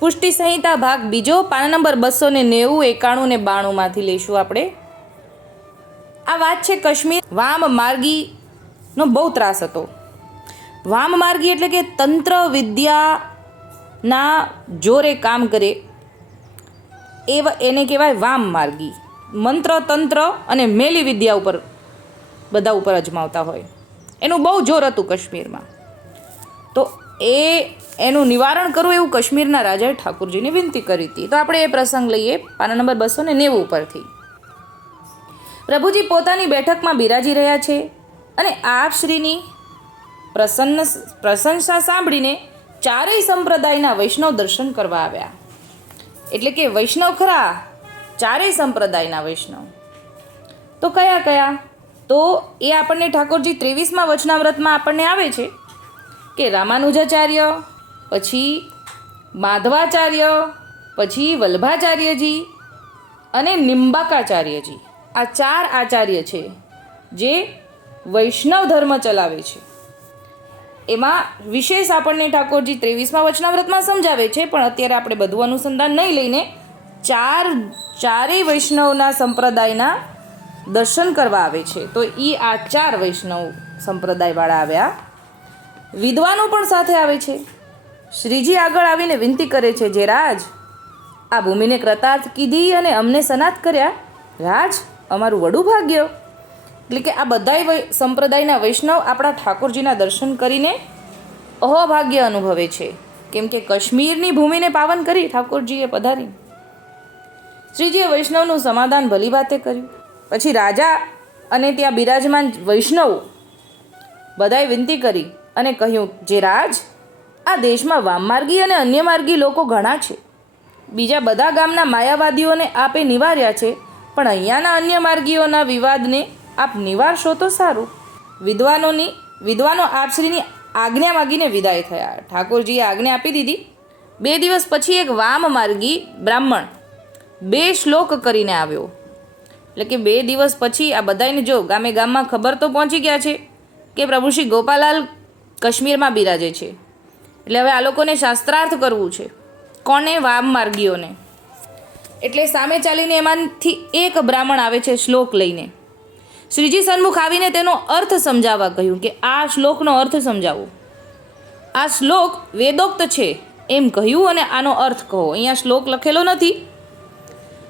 પુષ્ટિ સંહિતા ભાગ બીજો, પાના નંબર બસો ને નેવું, એકાણું ને બાણુંમાંથી લઈશું આપણે. આ વાત છે કાશ્મીર વામ માર્ગીનો બહુ ત્રાસ હતો. વામ માર્ગી એટલે કે તંત્ર વિદ્યાના જોરે કામ કરે. એવા, એને કહેવાય વામ માર્ગી. મંત્ર, તંત્ર અને મેલી વિદ્યા ઉપર બધા ઉપર અજમાવતા હોય. એનું બહુ જોર હતું કાશ્મીરમાં. તો એ એનું નિવારણ કરવું એવું કાશ્મીરના રાજાએ ઠાકુરજીને વિનંતી કરી હતી. તો આપણે એ પ્રસંગ લઈએ. પાના નંબર બસો ને નેવું ઉપરથી. પ્રભુજી પોતાની બેઠકમાં બિરાજી રહ્યા છે અને આપશ્રીની પ્રસન્ન પ્રશંસા સાંભળીને ચારેય સંપ્રદાયના વૈષ્ણવ દર્શન કરવા આવ્યા. એટલે કે વૈષ્ણવ ખરા, ચારેય સંપ્રદાયના વૈષ્ણવ. તો કયા કયા? તો એ આપણને ઠાકોરજી ત્રેવીસમાં વચનાવ્રતમાં આપણને આવે છે કે રામાનુજાચાર્ય પછી માધવાચાર્ય, પછી વલ્ભાચાર્યજી અને નિંબાકાચાર્યજી. આ ચાર આચાર્ય છે જે વૈષ્ણવ ધર્મ ચલાવે છે. એમાં વિશેષ આપણને ઠાકોરજી ત્રેવીસમાં વચનાવ્રતમાં સમજાવે છે, પણ અત્યારે આપણે બધું અનુસંધાન નહીં લઈને ચાર, ચારેય વૈષ્ણવના સંપ્રદાયના દર્શન કરવા આવે છે. તો એ આ ચાર વૈષ્ણવ સંપ્રદાયવાળા આવ્યા. વિદ્વાનો પણ સાથે આવે છે. શ્રીજી આગળ આવીને વિનંતી કરે છે, જે રાજ, આ ભૂમિને કૃતાર્થ કીધી અને અમને સનાત કર્યા. રાજ, અમારું વડું ભાગ્ય. એટલે કે આ બધાય સંપ્રદાયના વૈષ્ણવ આપણા ઠાકોરજીના દર્શન કરીને અહોભાગ્ય અનુભવે છે. કેમ કે કાશ્મીરની ભૂમિને પાવન કરી ઠાકોરજીએ પધારી. શ્રીજીએ વૈષ્ણવનું સમાધાન ભલી વાતે કર્યું. પછી રાજા અને ત્યાં બિરાજમાન વૈષ્ણવ બધાએ વિનંતી કરી અને કહ્યું, જે રાજ આ દેશમાં વામમાર્ગી અને અન્ય માર્ગી લોકો ઘણા છે. બીજા બધા ગામના માયાવાદીઓને આપે નિવાર્યા છે, પણ અહીંયાના અન્ય માર્ગીઓના વિવાદને આપ નિવારશો તો સારું. વિદ્વાનોની, વિદ્વાનો આપશ્રીની આજ્ઞા માગીને વિદાય થયા. ઠાકોરજીએ આજ્ઞા આપી દીધી, બે દિવસ પછી એક વામ માર્ગી બ્રાહ્મણ બે શ્લોક કરીને આવ્યો. એટલે કે બે દિવસ પછી આ બધાને જો ગામે ગામમાં ખબર તો પહોંચી ગયા છે કે પ્રભુ શ્રી ગોપાલાલ કાશ્મીરમાં બિરાજે છે. એટલે હવે આ લોકોને શાસ્ત્રાર્થ કરવું છે. કોને વામ માર્ગીઓને. એટલે સામે ચાલીને એમાંથી એક બ્રાહ્મણ આવે છે શ્લોક લઈને. શ્રીજી સન્મુખ આવીને તેનો અર્થ સમજાવવા કહ્યું કે આ શ્લોકનો અર્થ સમજાવો. આ શ્લોક વેદોક્ત છે, એમ કહ્યું અને આનો અર્થ કહો. અહીંયા શ્લોક લખેલો નથી.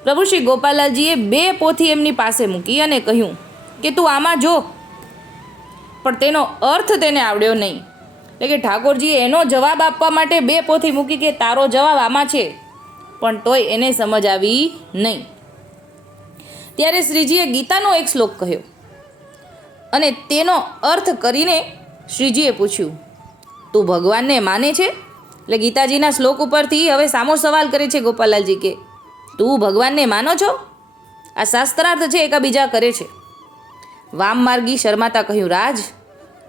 પ્રભુ શ્રી ગોપાલાલજીએ બે પોથી એમની પાસે મૂકી અને કહ્યું કે તું આમાં જો. પણ તેનો અર્થ તેને આવડ્યો નહીં. એટલે કે ઠાકોરજીએ એનો જવાબ આપવા માટે બે પોથી મૂકી કે તારો જવાબ આમાં છે. પણ તોય એને સમજ આવી નહીં. ત્યારે શ્રીજીએ ગીતાનો એક શ્લોક કહ્યો. અને તેનો અર્થ કરીને શ્રીજીએ પૂછ્યું, તું ભગવાનને માને છે? એટલે ગીતાજીના શ્લોક ઉપરથી હવે સામો સવાલ કરે છે ગોપાલાલજી કે, તું ભગવાનને માનો છો? આ શાસ્ત્રાર્થ છે, એકાબીજા કરે છે. વામ માર્ગી શર્માતા કહ્યું, રાજ,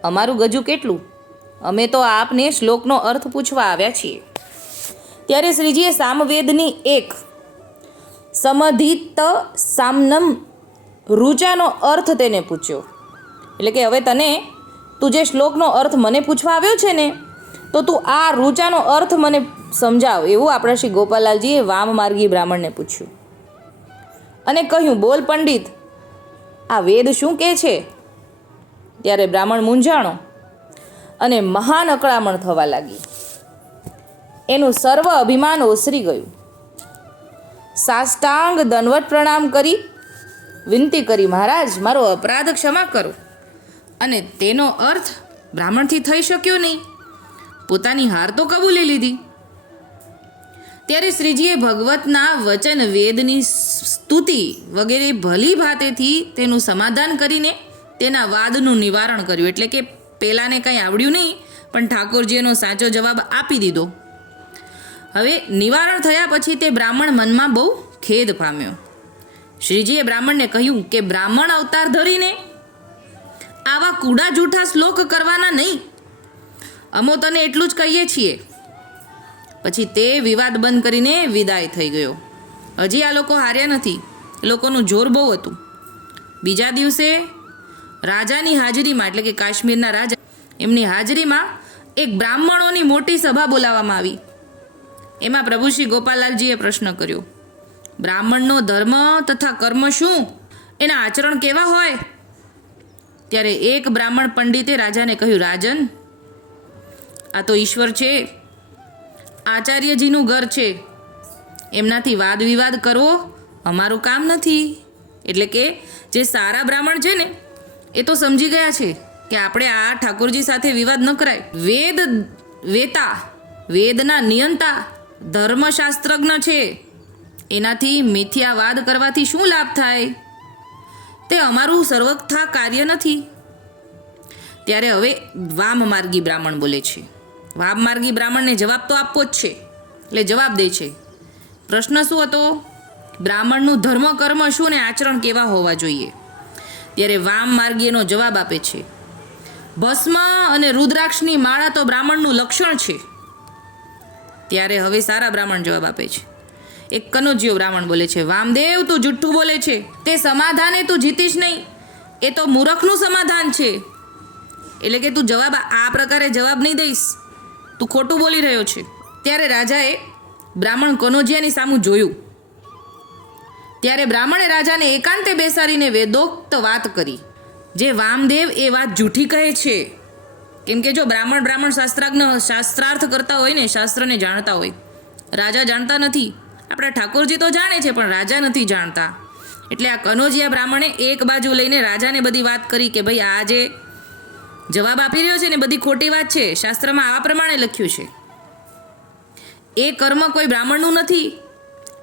અમારું ગજુ કેટલું? અમે તો આપને શ્લોકનો અર્થ પૂછવા આવ્યા છીએ. ત્યારે શ્રીજીએ સામવેદની એક સમધિત સામનમ રુચાનો અર્થ તેને પૂછ્યો. એટલે કે હવે તને તું જે શ્લોકનો અર્થ મને પૂછવા આવ્યો છે ને, તો તું આ રુચાનો અર્થ મને સમજાવ એવું આપણા શ્રી ગોપાલાલજીએ વામ માર્ગી બ્રાહ્મણને પૂછ્યું. અને કહ્યું, બોલ પંડિત, આ વેદ શું કહે છે? ત્યારે બ્રાહ્મણ મૂંઝાણો અને મહાન અકળામણ થવા લાગી. એનું સર્વ અભિમાન ઓસરી ગયું. સાષ્ટાંગ દનવટ પ્રણામ કરી, વિનંતી કરી, મહારાજ, મારો અપરાધ ક્ષમા કરો. અને તેનો અર્થ બ્રાહ્મણથી થઈ શક્યો નહીં. પોતાની હાર તો કબૂલી લીધી. ત્યારે શ્રીજીએ ભગવતના વચન, વેદની સ્તુતિ વગેરે ભલી ભાતેથી તેનું સમાધાન કરીને તેના વાદનું નિવારણ કર્યું. એટલે કે પેલાને કંઈ આવડ્યું નહીં, પણ ઠાકોરજીનો સાચો જવાબ આપી દીધો. હવે નિવારણ થયા પછી તે બ્રાહ્મણ મનમાં બહુ ખેદ પામ્યો. શ્રીજીએ બ્રાહ્મણને કહ્યું કે બ્રાહ્મણ અવતાર ધરીને આવા કૂડા જૂઠા શ્લોક કરવાના નહીં. અમો તને એટલું જ કહીએ છીએ. પછી તે વિવાદ બંધ કરીને વિદાય થઈ ગયો. હજી આ લોકો હાર્યા નથી. લોકોનું જોર બહુ હતું. બીજા દિવસે રાજાની હાજરીમાં, એટલે કે કાશ્મીરના રાજા, એમની હાજરીમાં એક બ્રાહ્મણોની મોટી સભા બોલાવવામાં આવી. એમાં પ્રભુ શ્રી ગોપાલાલજીએ પ્રશ્ન કર્યો, બ્રાહ્મણનો ધર્મ તથા કર્મ શું? એના આચરણ કેવા હોય? ત્યારે એક બ્રાહ્મણ પંડિતે રાજાને કહ્યું, રાજન, આ તો ઈશ્વર છે. આચાર્યજીનું ઘર છે. એમનાથી વાદ વિવાદ કરવો અમારું કામ નથી. એટલે કે જે સારા બ્રાહ્મણ છે ને એ તો સમજી ગયા છે કે આપણે આ ઠાકોરજી સાથે વિવાદ ન કરાય. વેદ વેતા, વેદના નિયંતા, ધર્મશાસ્ત્રજ્ઞ છે. એનાથી મિથ્યાવાદ કરવાથી શું લાભ થાય? તે અમારું સર્વથા કાર્ય નથી. ત્યારે હવે વામ માર્ગી બ્રાહ્મણ બોલે છે. વામ માર્ગી બ્રાહ્મણને જવાબ તો આપવો જ છે. એટલે જવાબ દે છે. પ્રશ્ન શું હતો? બ્રાહ્મણનું ધર્મ કર્મ શું ને આચરણ કેવા હોવા જોઈએ? ત્યારે વામ માર્ગીયનો જવાબ આપે છે. ભસ્મ અને રુદ્રાક્ષની માળા તો બ્રાહ્મણનું લક્ષણ છે. ત્યારે હવે સારા બ્રાહ્મણ જવાબ આપે છે. એક કનોજિયો બ્રાહ્મણ બોલે છે, વામદેવ, તું જુઠ્ઠું બોલે છે. તે સમાધાને તું જીતીશ નહીં. એ તો મૂરખનું સમાધાન છે. એટલે કે તું જવાબ આ પ્રકારે જવાબ નહીં દઈશ. તું ખોટું બોલી રહ્યો છે. ત્યારે રાજાએ બ્રાહ્મણ કનોજિયાની સામું જોયું. ત્યારે બ્રાહ્મણે રાજાને એકાંતે બેસાડીને વેદોક્ત વાત કરી. જે વામદેવ એ વાત જૂઠી કહે છે. કેમ કે જો બ્રાહ્મણ બ્રાહ્મણ શાસ્ત્રાજ્ઞ શાસ્ત્રાર્થ કરતા હોય ને, શાસ્ત્રને જાણતા હોય. રાજા જાણતા નથી. આપણે ઠાકોરજી તો જાણે છે, પણ રાજા નથી જાણતા. એટલે આ કનોજિયા બ્રાહ્મણે એક બાજુ લઈને રાજાને બધી વાત કરી કે ભાઈ આ જે જવાબ આપી રહ્યો છે ને, બધી ખોટી વાત છે. શાસ્ત્રમાં આવા પ્રમાણે લખ્યું છે. એ કર્મ કોઈ બ્રાહ્મણનું નથી.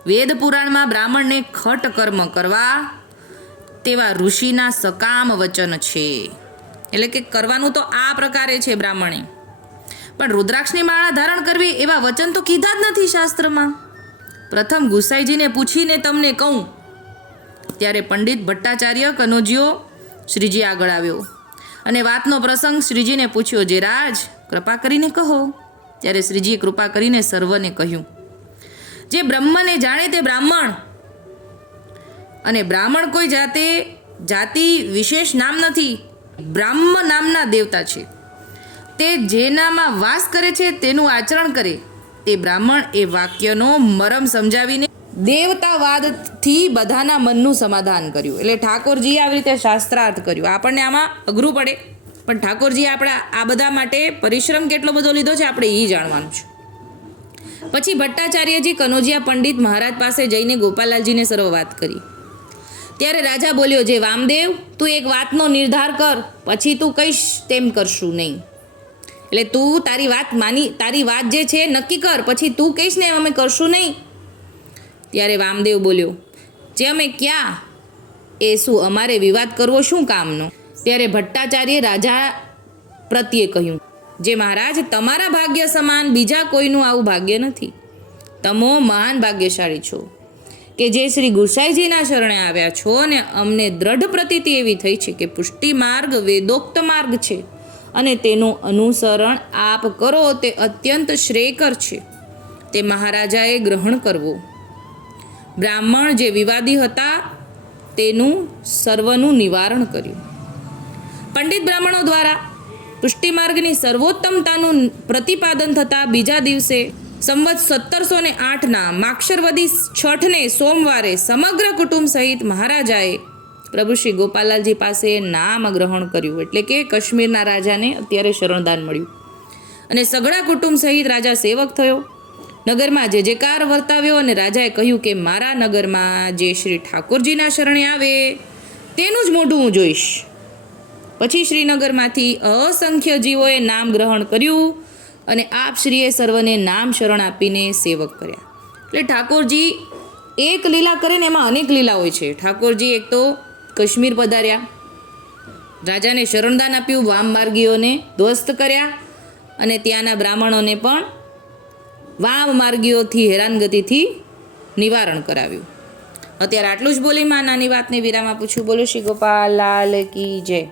વેદ પુરાણમાં બ્રાહ્મણને ખટ કર્મ કરવા તેવા ઋષિના સકામ વચન છે. એટલે કે કરવાનું તો આ પ્રકારે છે બ્રાહ્મણે. પણ રુદ્રાક્ષની માળા ધારણ કરવી એવા વચન તો કીધા જ નથી શાસ્ત્રમાં. પ્રથમ ગુસાઈજીને પૂછીને તમને કહું. ત્યારે પંડિત ભટ્ટાચાર્ય કનોજીઓ શ્રીજી આગળ આવ્યો. અને વાતનો પ્રસંગ શ્રીજીને પૂછ્યો જે રાજ કૃપા કરીને કહો. ત્યારે શ્રીજીએ કૃપા કરીને સર્વને કહ્યું. જે બ્રહ્મને જાણે તે બ્રાહ્મણ. અને બ્રાહ્મણ કોઈ જાતે, જાતિ વિશેષ નામ નથી, બ્રાહ્મ નામના દેવતા છે. તે જેનામાં વાસ કરે છે તેનું આચરણ કરે. તે બ્રાહ્મણ એ વાક્યનો મરમ સમજાવીને દેવતાવાદથી બધાના મનનું સમાધાન કર્યું. એટલે ઠાકોરજીએ આવી રીતે શાસ્ત્રાર્થ કર્યું. આપણને આમાં અઘરું પડે. પણ ઠાકોરજીએ આપણા, આ બધા માટે પરિશ્રમ કેટલો બધો લીધો છે, આપણે એ જાણવાનું છે. પછી ભટ્ટાચાર્યજી કનોજિયા પંડિત મહારાજ પાસે જઈને ગોપાલાલજીને સર્વ વાત કરી. ત્યારે રાજા બોલ્યો, જે વામદેવ, તું એક વાતનો નિર્ધાર કર, પછી તું કહીશ તેમ કરશું નહીં. એટલે તું તારી વાત માની, તારી વાત જે છે નક્કી કર, પછી તું કહીશ ને અમે કરશું નહીં. ત્યારે વામદેવ બોલ્યો, જે અમે ક્યાં? એ શું અમારે વિવાદ કરવો શું કામનો? ત્યારે ભટ્ટાચાર્ય રાજા પ્રત્યે કહ્યું જે મહારાજ તમારા ભાગ્ય સમાન બીજા કોઈનું આવું ભાગ્ય નથી. તમો મહાન ભાગ્યશાળી છો કે જે શ્રી ગુસાઈજીના શરણે આવ્યા છો અને અમને દ્રઢ પ્રતીતિ એવી થઈ છે કે પુષ્ટિ માર્ગ વેદોક્ત માર્ગ છે અને તેનું અનુસરણ આપ કરો તે અત્યંત શ્રેયકર છે. તે મહારાજાએ ગ્રહણ કરવું. બ્રાહ્મણ જે વિવાદી હતા તેનું સર્વનું નિવારણ કર્યું. પંડિત બ્રાહ્મણો દ્વારા પુષ્ટિમાર્ગની સર્વોત્તમતાનું પ્રતિપાદન થતાં બીજા દિવસે સંવત સત્તરસો ને આઠના માક્ષરવદી છઠને સોમવારે સમગ્ર કુટુંબ સહિત મહારાજાએ પ્રભુ શ્રી ગોપાલાલજી પાસે નામ ગ્રહણ કર્યું. એટલે કે કાશ્મીરના રાજાને અત્યારે શરણદાન મળ્યું. અને સઘળા કુટુંબ સહિત રાજા સેવક થયો. નગરમાં જે જેકાર વર્તાવ્યો અને રાજાએ કહ્યું કે મારા નગરમાં જે શ્રી ઠાકોરજીના શરણે આવે, તેનું જ મોઢું હું જોઈશ. પછી શ્રીનગરમાંથી અસંખ્ય જીવોએ નામ ગ્રહણ કર્યું અને આપ શ્રીએ સર્વને નામ શરણ આપીને સેવક કર્યા. એટલે ઠાકોરજી એક લીલા કરે ને એમાં અનેક લીલા હોય છે. ઠાકોરજી એક તો કાશ્મીર પધાર્યા. રાજાને શરણદાન આપ્યું, વામ માર્ગીઓને ધ્વસ્ત કર્યા અને ત્યાંના બ્રાહ્મણોને પણ વામ માર્ગીઓથી હેરાનગતિથી નિવારણ કરાવ્યું. અત્યારે આટલું જ બોલી માં નાની વાતને વિરામ આપું છું. બોલો શ્રી ગોપાલ, લાલ કી જય.